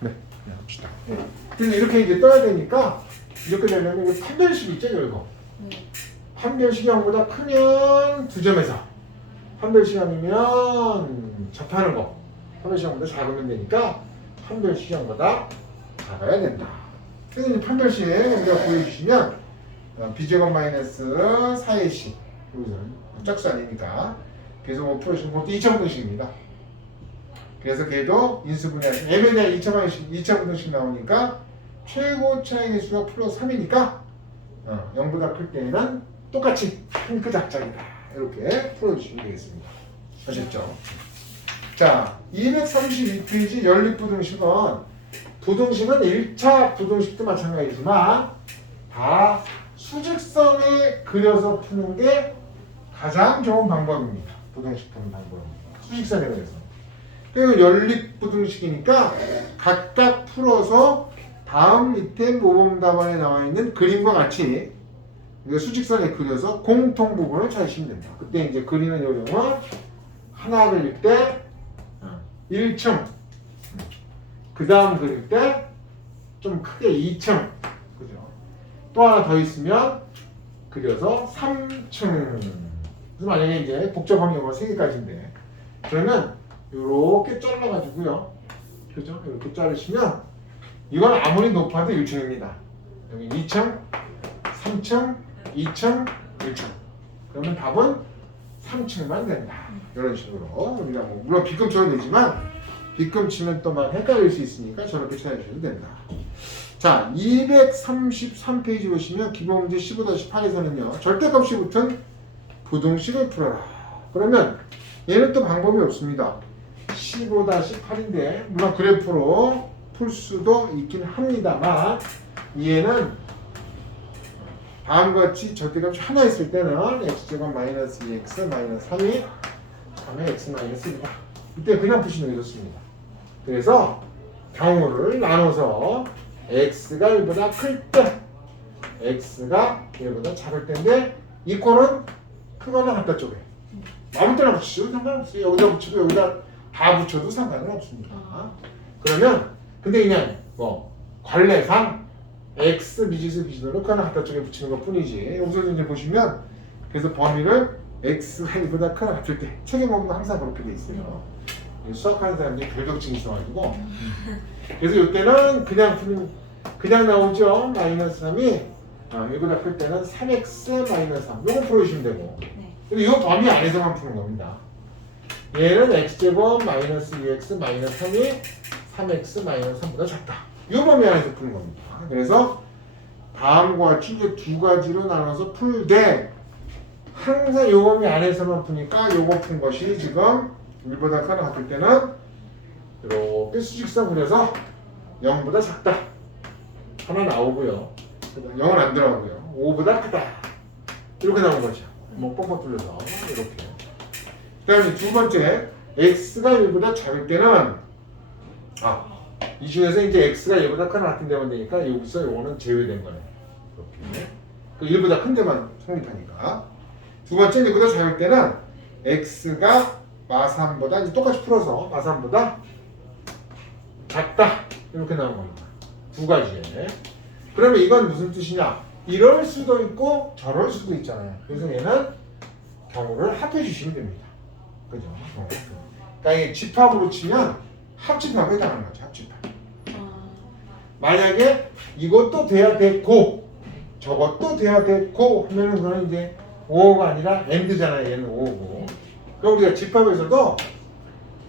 네, 그냥 합시다. 네. 그래서 이렇게 이제 떠야 되니까 이렇게 되려면 이거 판별식 있죠, 이거. 판별식이 0보다 크면 2점에서 판별식이 아니면 접하는 거 판별식이 0보다 작으면 되니까 판별식이 0보다 작아야 된다. 그래서 이제 판별식 우리가 보여주시면 b제곱 마이너스 4ac 여기서는 짝수 아니니까 그래서 5%씩 그것도 2차분등식입니다. 그래서 걔도 인수분해 m에 대한 2차분등식 나오니까 최고 차의 수가 플러스 3이니까 0보다 클 때는 똑같이 큰 크다 짝이다 이렇게 풀어주시면 되겠습니다. 아셨죠? 자, 232페이지 연립부등식은 부등식은 1차 부등식도 마찬가지지만 다 수직선에 그려서 푸는 게 가장 좋은 방법입니다. 부등식 푸는 방법입니다. 수직선에 그려서. 그리고 연립부등식이니까 각각 풀어서 다음 밑에 모범 답안에 나와 있는 그림과 같이 수직선에 그려서 공통 부분을 찾으시면 됩니다. 그때 이제 그리는 요령은 하나 그릴 때 1층, 그 다음 그릴 때 좀 크게 2층, 그죠? 또 하나 더 있으면 그려서 3층. 그래서 만약에 이제 복잡한 경우가 3개까지인데 그러면 이렇게 잘라가지고요, 그죠? 이렇게 자르시면 이건 아무리 높아도 1층입니다. 여기 2층, 3층, 2층, 1층. 그러면 답은 3층만 된다. 이런 식으로 우리가 물론 빗금 쳐도 되지만 빗금 치면 또 막 헷갈릴 수 있으니까 저렇게 찾아주셔도 된다. 자, 233페이지 보시면 기본문제 15-8에서는요 절대값이 붙은 부등식을 풀어라. 그러면 얘는 또 방법이 없습니다. 15-8인데 물론 그래프로 풀 수도 있긴 합니다만 얘는 다음과 같이 절대값이 하나 있을 때는 x제곱 마이너스 2x 마이너스 3이 3의 x 마이너스 1이다. 이때 그냥 푸시는 게 좋습니다. 그래서 경우를 나눠서 x가 1보다 클 때 x가 1보다 작을 때인데 이 코는 크거나 같다 쪽에 아무 때나 붙이셔도 상관없어요. 여기다 붙이고 여기다 다 붙여도 상관은 없습니다. 그러면 근데 그냥 관례상 x 미지수 기준으로 크거나 같다 쪽에 붙이는 것 뿐이지. 여기서 이제 보시면 그래서 범위를 x가 1보다 크거나 같을 때 책에 보면 항상 그렇게 돼 있어요. 수학하는 사람들이 결벽증이 있어가지고 그래서 이때는 그냥 나오죠. 마이너스 3이 1보다 클 때는 3x 마이너스 3 요거 풀어주시면 되고 이 범위 안에서만 푸는 겁니다. 얘는 x제곱 마이너스 2x 마이너스 3이 3x 마이너스 3보다 작다. 이 범위 안에서 푸는 겁니다. 그래서 다음과 같이 이제 두 가지로 나눠서 풀되 항상 이 범위 안에서만 푸니까 요거 푼 것이 지금 1보다 크거나 같을 때는 이렇게 수직선 그려서 0보다 작다. 하나 나오고요. 0은 안 들어가고요. 5보다 크다. 이렇게 나온 거죠. 뻥뻥 뚫려서 이렇게. 그 다음에 두 번째 x가 1보다 작을 때는 이 중에서 이제 x가 1보다 크거나 같은 데만 되니까 여기서 요거는 제외된 거네. 이렇게. 그 1보다 큰 데만 성립하니까. 두 번째 1보다 작을 때는 x가 마3보다 이제 똑같이 풀어서 마3보다 작다. 이렇게 나온 겁니다. 두 가지에. 그러면 이건 무슨 뜻이냐? 이럴 수도 있고 저럴 수도 있잖아요. 그래서 얘는 경우를 합해 주시면 됩니다. 그죠? 그러니까 이게 집합으로 치면 합집합에 해당하는 거죠. 합집합. 만약에 이것도 돼야 됐고 저것도 돼야 됐고 하면은 그건 이제 5가 아니라 AND잖아요. 얘는 5고. 그럼 우리가 집합에서도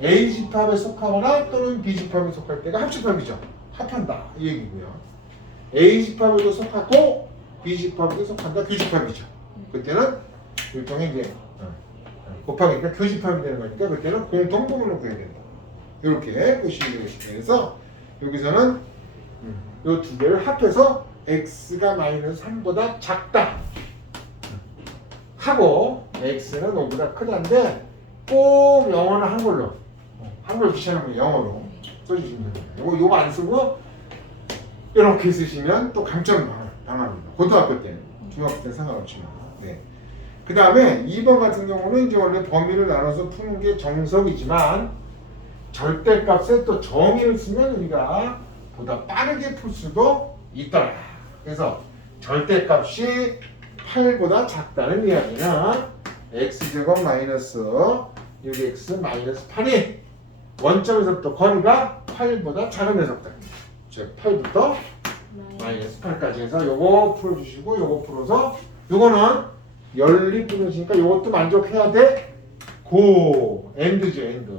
A 집합에 속하거나 또는 B 집합에 속할 때가 합집합이죠. 합한다 이 얘기고요. A 집합에도 속하고 B 집합에도 속한다 교집합이죠. 그때는 일종의 이제 곱하기니까 교집합이 되는 거니까 그때는 공통 부분을 구해야 된다. 이렇게 보시면 되겠습니다. 그래서 여기서는 이 두 개를 합해서 x가 마이너스 3보다 작다 하고 x는 5보다 크다인데 꼭 영어는 한글로 한글 귀찮으면 영어로 써주시면 됩니다. 요거 안 쓰고 이렇게 쓰시면 또 감점 당합니다. 고등학교 때는 중학교 때는 상관없지만. 네. 그 다음에 2번 같은 경우는 이제 원래 범위를 나눠서 푸는 게 정석이지만 절대값에 또 정의를 쓰면 우리가 보다 빠르게 풀 수도 있더라. 그래서 절대값이 8보다 작다는 이야기는 x제곱 마이너스 6x 마이너스 8이 원점에서부터 거리가 8보다 작은 녀석들. 즉 8부터 마이너스 8까지 해서 요거 풀어주시고 요거 풀어서 요거는 연립 부분이니까 요것도 만족해야 돼. 고 엔드죠 엔드.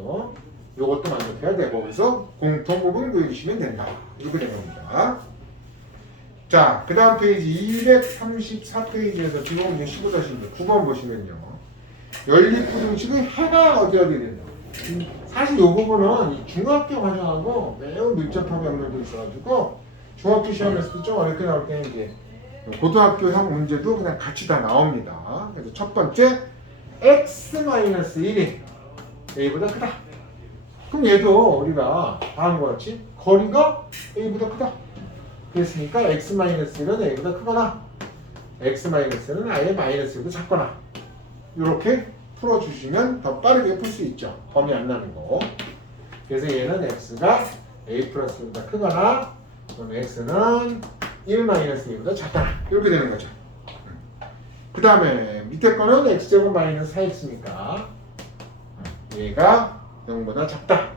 요것도 만족해야 되고 그래서 공통 부분 구해주시면 된다. 이렇게 된 겁니다. 자, 그 다음 페이지 234페이지에서 지금 15-16 9번 보시면요. 연립부등식의 해가 어디 되냐. 사실 이 부분은 이 중학교 과정하고 매우 밀접하게 연결되어 있어가지고 중학교 시험에서도 좀 어렵게 나올 때는 이제 고등학교형 문제도 그냥 같이 다 나옵니다. 그래서 첫 번째 x-1이 a보다 크다. 그럼 얘도 우리가 다음과 같이 거리가 a보다 크다. 그랬으니까 x-1은 a보다 크거나 x-는 아예 마이너스보다 작거나 이렇게 풀어주시면 더 빠르게 풀 수 있죠. 범위 안 나는 거. 그래서 얘는 x가 a 플러스보다 크거나 그럼 x는 1-a보다 작거나 이렇게 되는 거죠. 그 다음에 밑에 거는 x제곱 마이너스 4x니까 얘가 0보다 작다.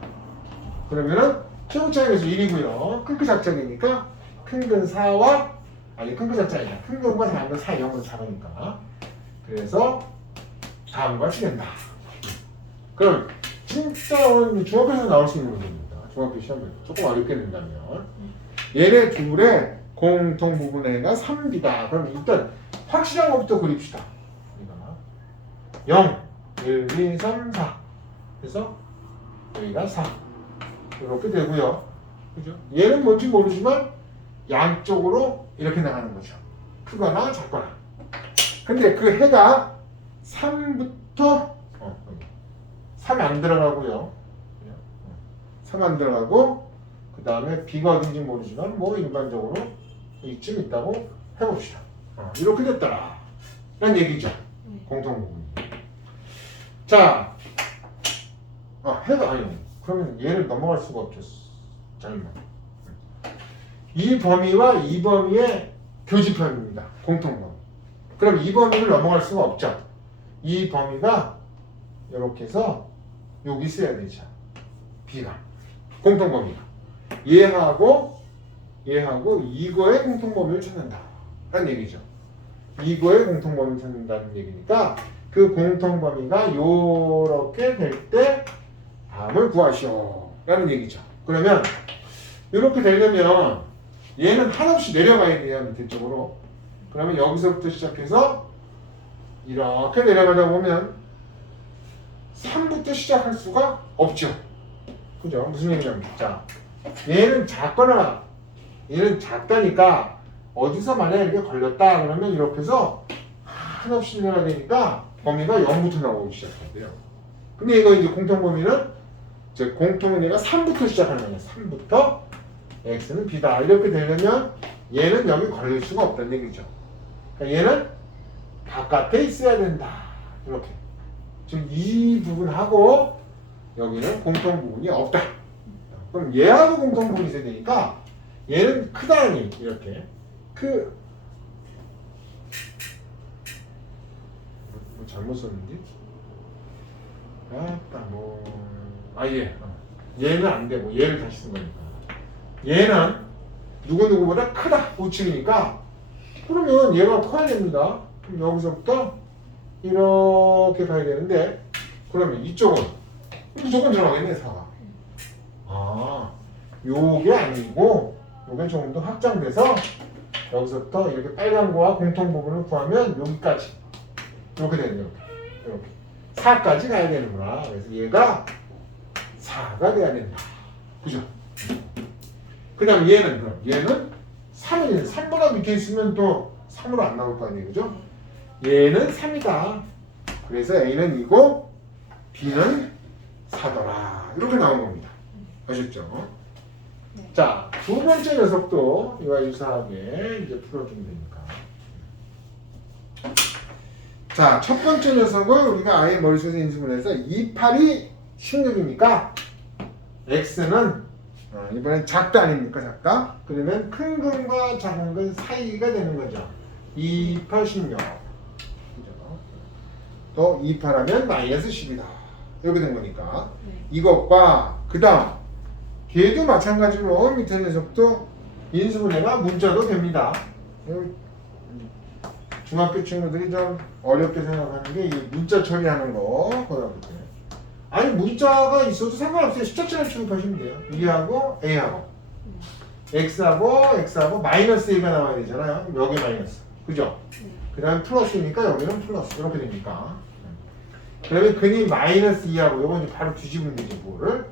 그러면은 최고 차이에서 1이고요. 큰 거 작작이니까 큰 건 4와 아니 큰 거 작작이냐. 큰 건과 작은 건 4, 0은 작으니까. 그래서 다음과 같이 된다. 그럼 진짜 오늘 중학교에서 나올 수 있는 문제입니다. 중학교 시험에 조금 어렵게 된다면 얘네 둘의 공통 부분의가 3B다. 그럼 일단 확실한 것부터 그립시다. 우리가 0, 1, 2, 3, 4 그래서 여기가 4 이렇게 되고요. 그죠? 얘는 뭔지 모르지만 양쪽으로 이렇게 나가는 거죠. 크거나 작거나. 근데 그 해가 3부터 3 안 들어가고요. 3 안 들어가고 그 다음에 B가 어딘지 모르지만 뭐 일반적으로 이쯤 있다고 해봅시다. 이렇게 됐더라. 라는 얘기죠. 공통부분이. 자, 해가 아니요. 그러면 얘를 넘어갈 수가 없죠. 잘못. 이 범위와 이 범위의 교집합입니다. 공통범위. 그럼 이 범위를 넘어갈 수가 없죠. 이 범위가 이렇게 해서 여기 있어야 되죠. B가. 공통범위가. 얘하고 이거의 공통범위를 찾는다. 라는 얘기죠. 이거의 공통범위를 찾는다는 얘기니까 그 공통범위가 요렇게 될 때 다음을 구하시오. 라는 얘기죠. 그러면 이렇게 되려면 얘는 한없이 내려가야 돼요. 밑에 쪽으로. 그러면 여기서부터 시작해서 이렇게 내려가다 보면 3부터 시작할 수가 없죠. 그죠? 무슨 얘기냐면 자, 얘는 작거나 얘는 작다니까 어디서 만약에 이렇게 걸렸다 그러면 이렇게 해서 한없이 내려가야 되니까 범위가 0부터 나오기 시작한대요. 근데 이거 이제 공통범위는 공통은 얘가 3부터 시작하는 거예요. 3부터 x는 b다. 이렇게 되려면 얘는 여기 걸릴 수가 없다는 얘기죠. 그러니까 얘는 바깥에 있어야 된다. 이렇게. 지금 이 부분하고 여기는 공통 부분이 없다. 그럼 얘하고 공통 부분이 있어야 되니까 얘는 크다니 이렇게 뭐 잘못 썼는지 얘는 안 되고 얘를 다시 쓴 거니까 얘는 누구보다 크다 우측이니까 그러면 얘가 커야 됩니다. 그럼 여기서부터 이렇게 가야 되는데 그러면 이쪽은 무조건 들어가겠네 4가. 요게 아니고 요게 조금 더 확장돼서 여기서부터 이렇게 빨간 거와 공통 부분을 구하면 여기까지 이렇게 되는 이렇게 4까지 가야 되는구나. 그래서 얘가 4가 돼야 된다. 그죠? 그 다음 얘는 3이 3보다 밑에 있으면 또 3으로 안 나올 거 아니에요. 그죠? 얘는 3이다. 그래서 A는 2고 B는 4더라. 이렇게 나온 겁니다. 아셨죠? 자, 두 번째 녀석도 이와 유사하게 이제 풀어주면 되니까. 자, 첫 번째 녀석을 우리가 아예 머릿속에 인수분해서 2, 8이 16이니까 x는 이번엔 작다 아닙니까? 작다? 그러면 큰 근과 작은 근 사이가 되는 거죠. 2, 8, 16. 그죠? 또 2, 8하면 마이너스 10이다. 이렇게 된 거니까. 이것과 그 다음 걔도 마찬가지로 밑에 녀석도 인수분해가 문자도 됩니다. 중학교 친구들이 좀 어렵게 생각하는 게 이 문자 처리하는 거. 고등학교 때. 아니 문자가 있어도 상관없어요. 숫자처럼 취급하시면 돼요. 2하고 A하고 X하고 마이너스 A가 나와야 되잖아요. 여기 마이너스. 그죠? 그 다음 플러스니까 여기는 플러스. 이렇게 되니까. 그러면 근이 마이너스 2하고 요건 바로 뒤집으면 되죠. 뭐를?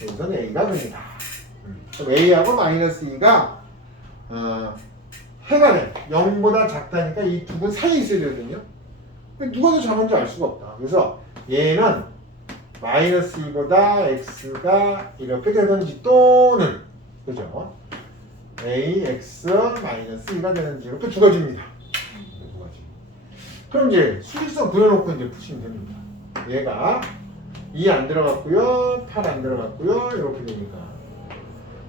여기서는 A가 근이다. 그럼 A하고 마이너스 2가 해가 돼. 0보다 작다니까 이 두 근 사이에 있어야 되거든요. 누가 더 작은지 알 수가 없다. 그래서 얘는 마이너스 2보다 x가 이렇게 되든지 또는 그죠? ax 마이너스 2가 되는지 이렇게 두 가지입니다. 두 가지. 그럼 이제 수직선 그려놓고 이제 푸시면 됩니다. 얘가 2 안 들어갔고요, 8 안 들어갔고요, 이렇게 되니까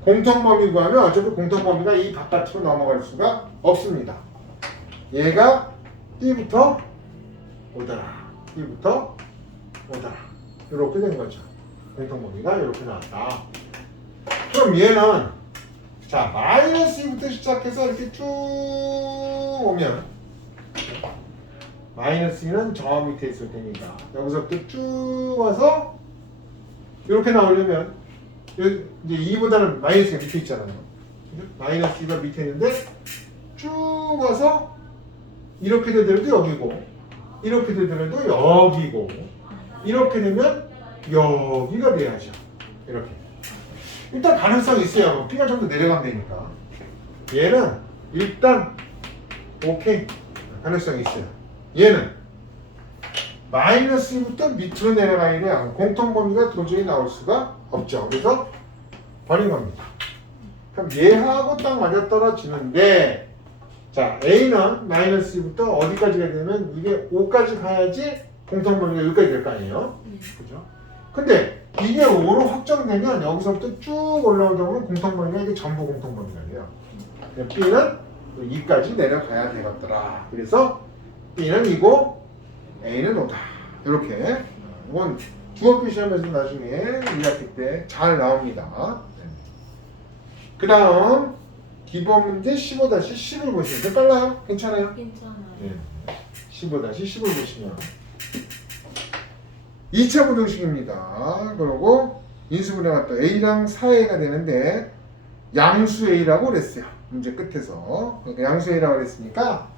공통범위 구하면 어차피 공통범위가 이 바깥으로 넘어갈 수가 없습니다. 얘가 B부터 오더라. B부터 오더라. 이렇게 된 거죠. 공통범위가 이렇게 나왔다. 그럼 얘는 자 마이너스 2부터 시작해서 이렇게 쭉 오면 마이너스 2는 저 밑에 있을 테니까 여기서부터 쭉 와서 이렇게 나오려면 이제 2보다는 마이너스가 밑에 있잖아요. 마이너스 2가 밑에 있는데 쭉 와서 이렇게 되더라도 여기고 이렇게 되더라도 여기고 이렇게 되면 여기가 돼야죠. 이렇게 일단 가능성이 있어요. B가 좀 더 내려가면 되니까 얘는 일단 오케이 가능성이 있어요. 얘는 마이너스 2부터 밑으로 내려가야 돼요. 공통범위가 도저히 나올 수가 없죠. 그래서 버린 겁니다. 그럼 얘하고 딱 맞아떨어지는데 자 A는 마이너스 2부터 어디까지 가야 되면 이게 5까지 가야지 공통범위가 여기까지 될 거 아니에요. 그죠? 근데 이게 5로 확정되면 여기서부터 쭉 올라오다 보면 공통범위가 이게 전부 공통범위가 돼요. B는 2까지 내려가야 되겠더라. 그래서 B는 2고 A는 5다. 이렇게 이건 중학교 시험에서 나중에 2학기 때 잘 나옵니다. 그 다음 기본 문제 15-10을 보시면 돼. 빨라요? 괜찮아요? 괜찮아요. 네. 15-10을 보시면 2차 부등식입니다. 그리고 인수분해가 또 A랑 4A가 되는데 양수 A라고 그랬어요. 문제 끝에서. 그러니까 양수 A라고 그랬으니까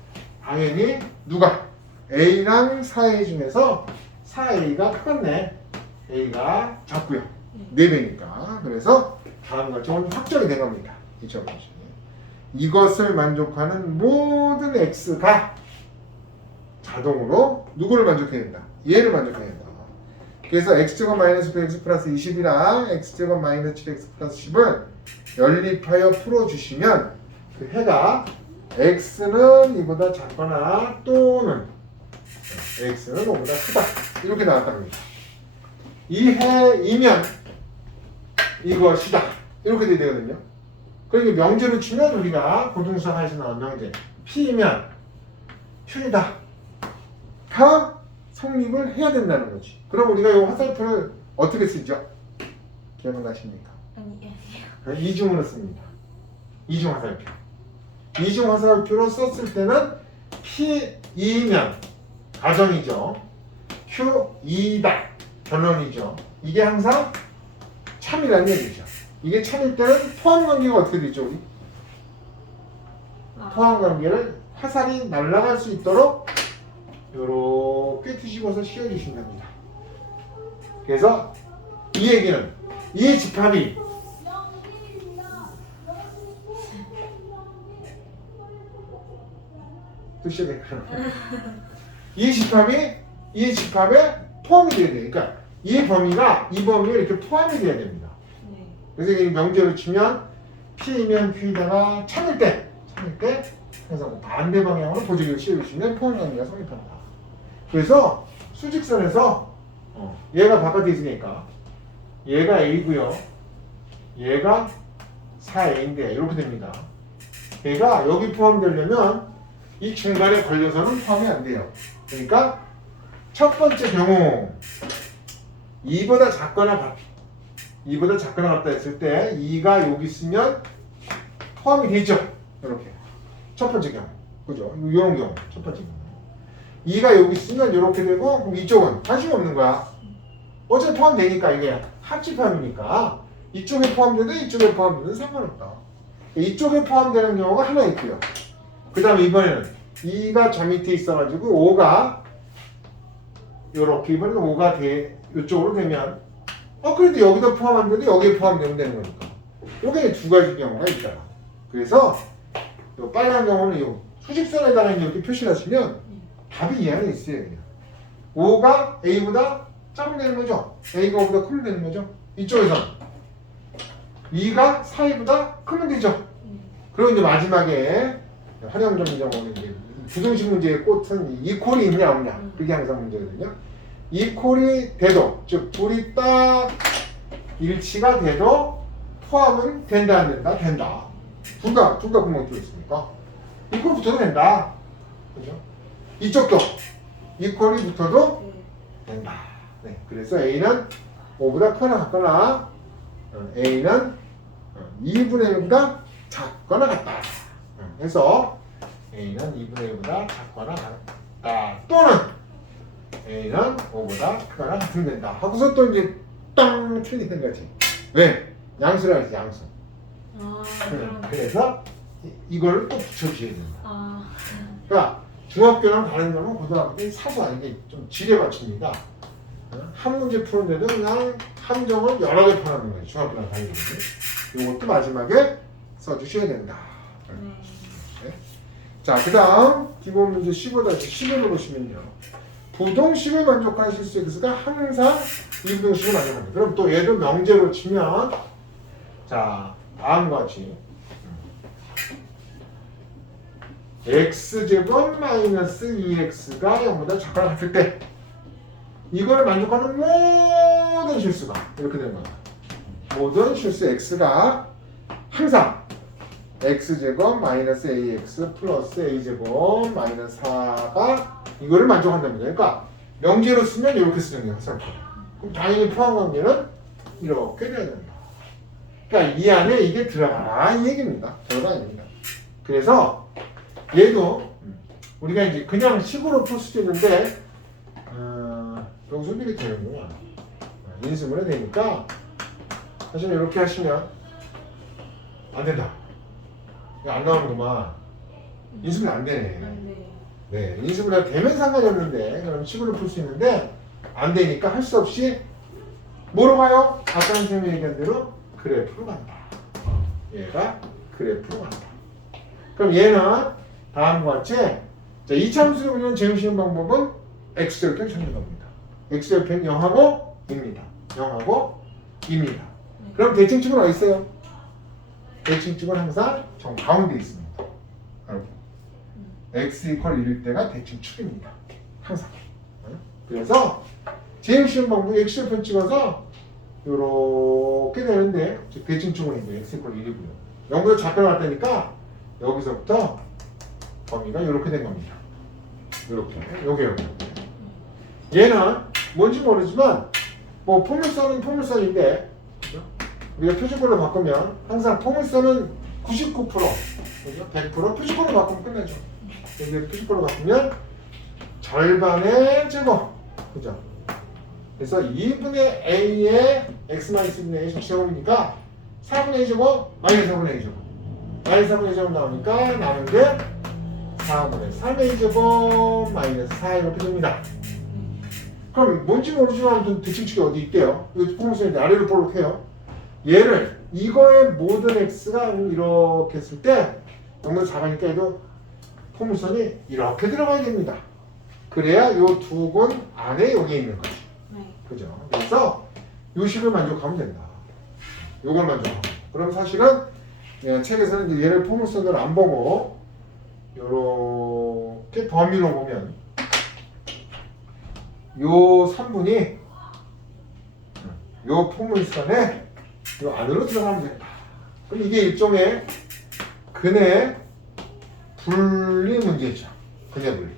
당연히 누가? A랑 4A 중에서 4A가 크겠네. A가 작고요. 4배니까. 그래서 다음과 같이 확정이 된 겁니다. 2차 부등식. 이것을 만족하는 모든 X가 자동으로 누구를 만족해야 된다? 얘를 만족해야 된다. 그래서 x제곱 마이너스 9x 플러스 20이랑 x제곱 마이너스 7x 플러스 10을 연립하여 풀어주시면 그 해가 x는 이보다 작거나 또는 x는 5보다 크다 이렇게 나왔다는 거죠. 이 해이면 이것이다 이렇게 돼야 되거든요. 그러니까 명제로 치면 우리가 고등수학에서 나온 명제 p이면 q이다 가 성립을 해야 된다는 거지. 그럼 우리가 이 화살표를 어떻게 쓰죠? 기억나십니까? 아니요. 이중으로 씁니다. 이중 화살표. 이중 화살표로 썼을 때는 P2면 가정이죠. Q2다 결론이죠. 이게 항상 참이라는 얘기죠. 이게 참일 때는 포함 관계가 어떻게 되죠? 우리? 포함 관계를 화살이 날아갈 수 있도록 요렇게 뒤집어서 씌워주시면 됩니다. 그래서 이 얘기는 이 집합이 또 시작했구나. 이 집합에 포함이 돼야 돼. 그러니까 이 범위가 이 범위에 이렇게 포함이 돼야 됩니다. 그래서 이 명제로 치면 P이면 Q에다가 참일 때 항상 반대 방향으로 보조기를 씌워주시면 포함 관계가 성립한다. 그래서 수직선에서 얘가 바깥에 있으니까 얘가 A고요. 얘가 4a인데 이렇게 됩니다. 얘가 여기 포함되려면 이 중간에 걸려서는 포함이 안 돼요. 그러니까 첫 번째 경우 2보다 작거나 같다 했을 때 2가 여기 있으면 포함이 되죠. 이렇게 첫 번째 경우, 그죠? 이런 경우 첫 번째 경우 2가 여기 있으면 이렇게 되고, 그럼 이쪽은 관심 없는 거야. 어차피 포함되니까 이게 합집합이니까 이쪽에 포함되든 이쪽에 포함되든 상관없다. 이쪽에 포함되는 경우가 하나 있고요. 그 다음에 이번에는 2가 저 밑에 있어가지고 5가 요렇게 이번에는 5가 이쪽으로 되면 그래도 여기도 포함 안 돼도 여기에 포함되면 되는 거니까. 요게 두 가지 경우가 있다. 그래서 요 빨간 경우는 요 수직선에다가 이렇게 표시를 하시면 답이 이 안에 있어요. 그냥 5가 A보다 작으면 되는 거죠. A가 5보다 크면 되는 거죠. 이쪽에서 2가 4A보다 크면 되죠. 그리고 이제 마지막에 활용점정은 이제 부등식 문제의 꽃은 이퀄이 있냐 없냐, 그게 항상 문제거든요. 이퀄이 돼도, 즉 둘이 딱 일치가 돼도 포함은 된다 안 된다? 된다. 둘 다 구멍이 뚫려 있으니까 이퀄 붙어도 된다. 그죠? 이쪽도 이퀄이 붙어도 된다. 네, 그래서 A는 5보다 크거나 같거나 A는 2분의 1보다 작거나 같다. 그래서 A는 2분의 1보다 작거나 같다. 또는 A는 5보다 크거나 같으면 된다. 하고서 또 이제 땅 틀리는 거지. 왜? 양수라 해서 양수. 그래서 이걸 또 붙여주셔야 된다. 그러니까 중학교랑 다른 점은 고등학교는 사소한 게 좀 지뢰 맞춥니다. 한 문제 푸는데도 그냥 함정을 여러 개 파는 거예요. 중학교랑 다른 점은. 이것도 마지막에 써주셔야 된다. 네. 자, 그 다음 기본 문제 15-11로 보시면요. 부동식을 만족하는 실수 x가 항상 이부동식을 만족합니다. 그럼 또 얘도 명제로 치면 자, 다음과 같이 x제곱 마이너스 2x가 0보다 작거나 같을 때 이걸 만족하는 모든 실수가 이렇게 되는 겁니다. 모든 실수 x가 항상 x제곱 마이너스 ax 플러스 a제곱 마이너스 4가 이거를 만족한답니다. 그러니까 명제로 쓰면 이렇게 쓰는 게 항상. 그럼 당연히 포함 관계는 이렇게 돼야 된다. 그러니까 이 안에 이게 들어가라 이 얘기입니다. 별거 아닙니다. 그래서 얘도 우리가 이제 그냥 식으로 풀 수도 있는데 여기서 이렇게 되는구나. 인수분해 되니까 사실 이렇게 하시면 안 된다. 안 나오는구만. 인수분해 안 되네. 네, 인수분해가 되면 상관이 없는데 그럼 식으로 풀 수 있는데 안 되니까 할 수 없이 뭐로 가요? 아까 선생님이 얘기한 대로 그래프로 간다. 얘가 그래프로 간다. 그럼 얘는 다음과 같이 자, 이차함수를 그리는 제일 쉬운 방법은 x절편 찾는 겁니다. x절편 0하고 2입니다. 0하고 2입니다. 그럼 대칭축은 어디 있어요? 대칭축은 항상 정 가운데 있습니다. 여러분. x 이퀄 1일 때가 대칭축입니다. 항상. 그래서 제일 쉬운 방법이 x절편 찍어서 요렇게 되는데 대칭축은 이제 x 이퀄 1이고요. 0보다 작거나 같다니까 여기서부터 범위가 이렇게 된 겁니다. 이렇게 여기 얘는 뭔지 모르지만 뭐 포물선은 포물선인데 그죠? 우리가 표지꼴로 바꾸면 항상 포물선은 99% 그죠? 100% 표지꼴로 바꾸면 끝나죠. 근데 표지꼴로 바꾸면 절반의 제곱 그죠? 그래서 2분의 a의 x-2분의 a 제곱이니까 4분의 a 제곱 마이너스 4분의 a 제곱 마이너스 4분의 a 제곱 나오니까 남은 게 4분의 3a 제곱 마이너스 4 이렇게 됩니다. 그럼 뭔지 모르지만 아무튼 대칭축이 어디 있대요? 이거 포물선인데 아래로 볼록해요. 얘를 이거의 모든 x가 이렇게 했을 때 너무 작으니까 얘도 포물선이 이렇게 들어가야 됩니다. 그래야 요 두 군 안에 여기 있는 거지. 그죠? 그래서 요 식을 만족하면 된다. 요걸 만족하면. 그럼 사실은 책에서는 이제 얘를 포물선으로 안 보고 요렇게 범위로 보면 요 3분이 요 포물선의 이 안으로 들어가면 된다. 그럼 이게 일종의 근의 분리 문제죠. 근의 분리.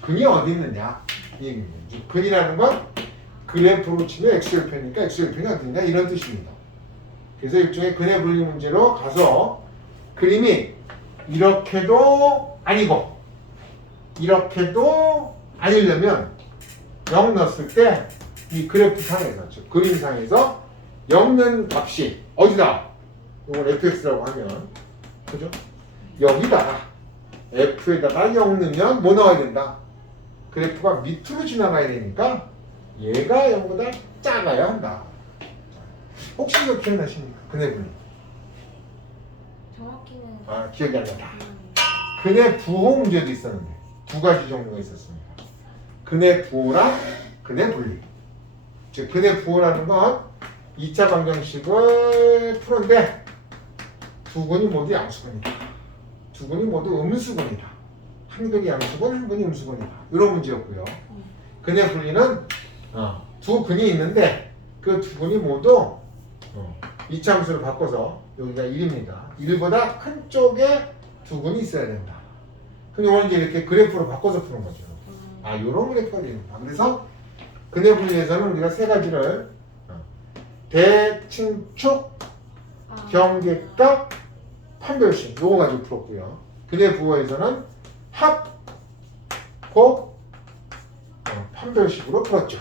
근이 어디 있느냐? 이 얘기입니다. 근이라는 건 그래프로 치면 x절편이니까 x절편이 어디 있냐? 이런 뜻입니다. 그래서 일종의 근의 분리 문제로 가서 그림이 이렇게도 아니고 이렇게도 아니려면 0 넣었을 때 이 그래프 상에서, 즉 그림상에서 0는 값이 어디다? 이걸 fx라고 하면 그죠? 여기다가 f에다가 0 넣으면 뭐 나와야 된다? 그래프가 밑으로 지나가야 되니까 얘가 0보다 작아야 한다. 혹시 이거 기억나십니까? 근의 분리. 정확히는 기억이 안 난다. 근의 부호 문제도 있었는데 두 가지 종류가 있었습니다. 근의 부호랑 근의 분리. 즉 근의 부호라는 건 2차 방정식을 푸는데 두 근이 모두 양수근이다. 두 근이 모두 음수근이다. 한 근이 양수근, 한 근이 음수근이다. 이런 문제였고요. 근의 분리는 두 근이 있는데 그 두 근이 모두 2차 함수를 바꿔서 여기가 1입니다. 1보다 큰 쪽에 두 근이 있어야 된다. 그럼 이걸 이제 이렇게 그래프로 바꿔서 푸는 거죠. 요런 그래프가 됩니다. 그래서 근의 분리에서는 우리가 세 가지를 대칭축, 경계값, 판별식 요거 가지고 풀었고요. 근의 부호에서는 합, 곱, 판별식으로 풀었죠.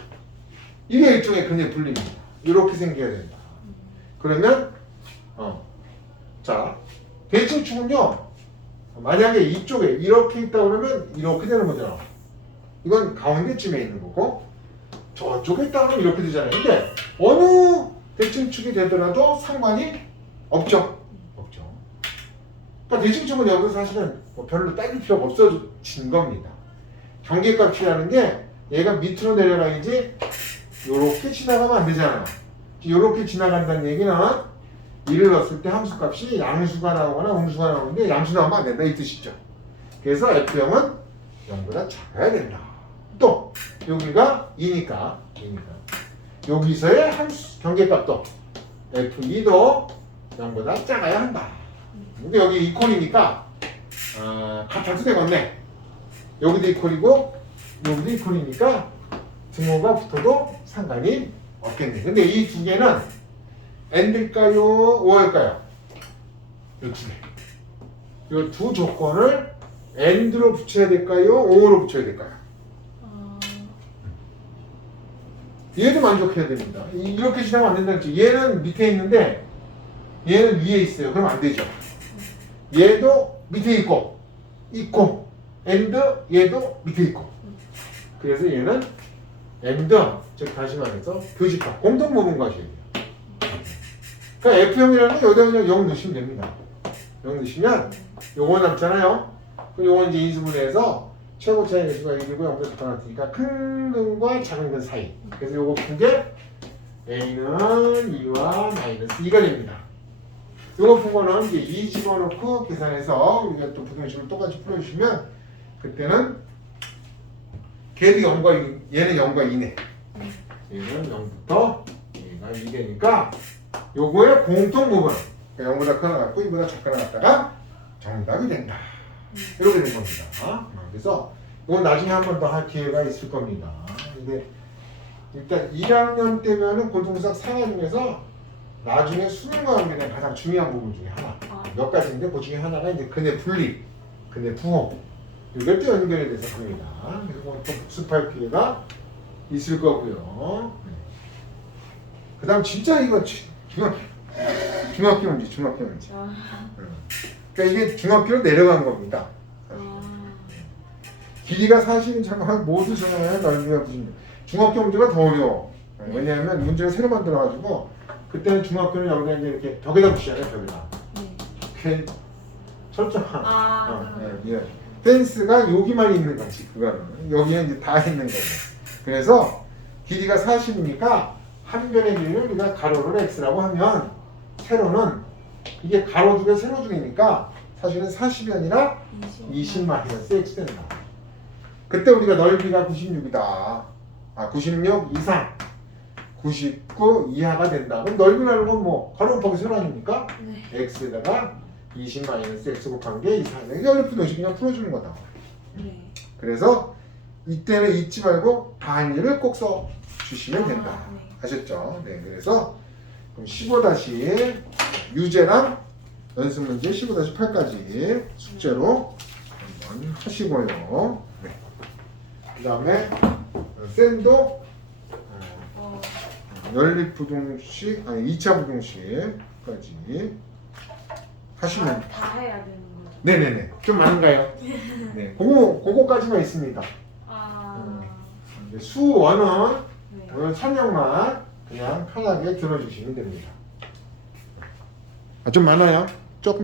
이게 일종의 근의 분리입니다. 이렇게 생겨야 된다. 그러면 자 대칭축은요. 만약에 이쪽에 이렇게 있다 그러면 이렇게 되는 거잖아. 이건 가운데쯤에 있는 거고 저쪽에 있다 그러면 이렇게 되잖아요. 근데 어느 대칭축이 되더라도 상관이 없죠. 없죠. 그러니까 대칭축은 여기서 사실은 뭐 별로 따질 필요가 없어진 겁니다. 경계값이라는 게 얘가 밑으로 내려가야지 요렇게 지나가면 안 되잖아요. 요렇게 지나간다는 얘기는 1을 넣었을 때 함수값이 양수가 나오거나 음수가 나오는데 양수 나오면 안 된다 이 뜻이죠. 그래서 F0은 0보다 작아야 된다. 또 여기가 2니까 여기서의 함수 경계값도 F2도 0보다 작아야 한다. 근데 여기 이퀄이니까 같아도 되겠네. 여기도 이퀄이고 여기도 이퀄이니까 등호가 붙어도 상관이 없겠네. 근데 이 두 개는 N일까요? O일까요? 이 두 개. 이 두 조건을 N으로 붙여야 될까요? O로 붙여야 될까요? 얘도 만족해야 됩니다. 이렇게 지나면 안 된다는 거죠. 얘는 밑에 있는데 얘는 위에 있어요. 그럼 안 되죠. 얘도 밑에 있고 and 얘도 밑에 있고. 그래서 얘는 and, 즉 다시 말해서 교집합, 공통부분 가셔야 돼요. 그러니까 F형이라는 건 여기다 그냥 0 넣으시면 됩니다. 0 넣으시면 요거 남잖아요. 그럼 요거 이제 인수분해해서 최고 차이 계수가 1이고 0보다 작거나 같으니까 큰 근과 작은 근 사이. 그래서 요거 푼 게 A는 2와 마이너스 2가 됩니다. 요거 푼 거는 이제 2 집어넣고 계산해서 우리가 또 부등식을 똑같이 풀어주시면 그때는 걔도 0과 2, 얘는 0과 2네. 얘는 0부터 얘가 2 되니까 요거의 공통 부분 그러니까 0보다 크거나 같고 2보다 작거나 같다가 정답이 된다. 이렇게 된 겁니다. 그래서 이건 나중에 한 번 더 할 기회가 있을 겁니다. 근데 일단 1학년 때면은 고등수학 상하 중에서 나중에 수능과 관계된 가장 중요한 부분 중에 하나. 몇 가지인데 그 중에 하나가 이제 근의 분리, 근의 부호. 이걸 또 연결이 돼서 갑니다. 그래서 또 복습할 기회가 있을 거고요. 그 다음 진짜 이거 중학교 문제. 그러니까 이게 중학교로 내려간 겁니다. 길이가 40인 잠깐만 모두 정하면 넓이가 90. 중학교 문제가 더 어려워. 왜냐하면 문제를 새로 만들어가지고 그때는 중학교는 여기다 이제 이렇게 벽에다 붙이잖아요. 벽에다. 그 철저한. 펜스가 여기만 있는 거지. 그거는 여기는 이제 다 있는 거고. 그래서 길이가 40이니까 한 변의 길이를 우리가 가로를 x라고 하면 세로는 이게 가로 두 개, 세로 두 개니까 사실은 40이 아니라 20 마이너스 x 된다. 그때 우리가 넓이가 96이다. 96 이상. 99 이하가 된다. 그럼 넓이라는 건 뭐 가로 곱하기 세로 아닙니까? 네. x에다가 20 마이너스 x 곱한 게 이상이야. 연립 도식 그냥 풀어주는 거다. 네. 그래서 이때는 잊지 말고 단위를 꼭 써 주시면 된다. 네. 아셨죠? 네, 그래서 그럼 15- 유제랑 연습 문제 15-8까지 숙제로 한번 하시고요. 네. 그 다음에 쌤도 연립부등식 아니 2차 부등식까지 하시면 다 해야 되는 거죠. 네네네 좀 많은가요? 네, 그거까지만 있습니다. 네. 수원은 네. 오늘 설명만 그냥 편하게 들어주시면 됩니다. 좀 많아요?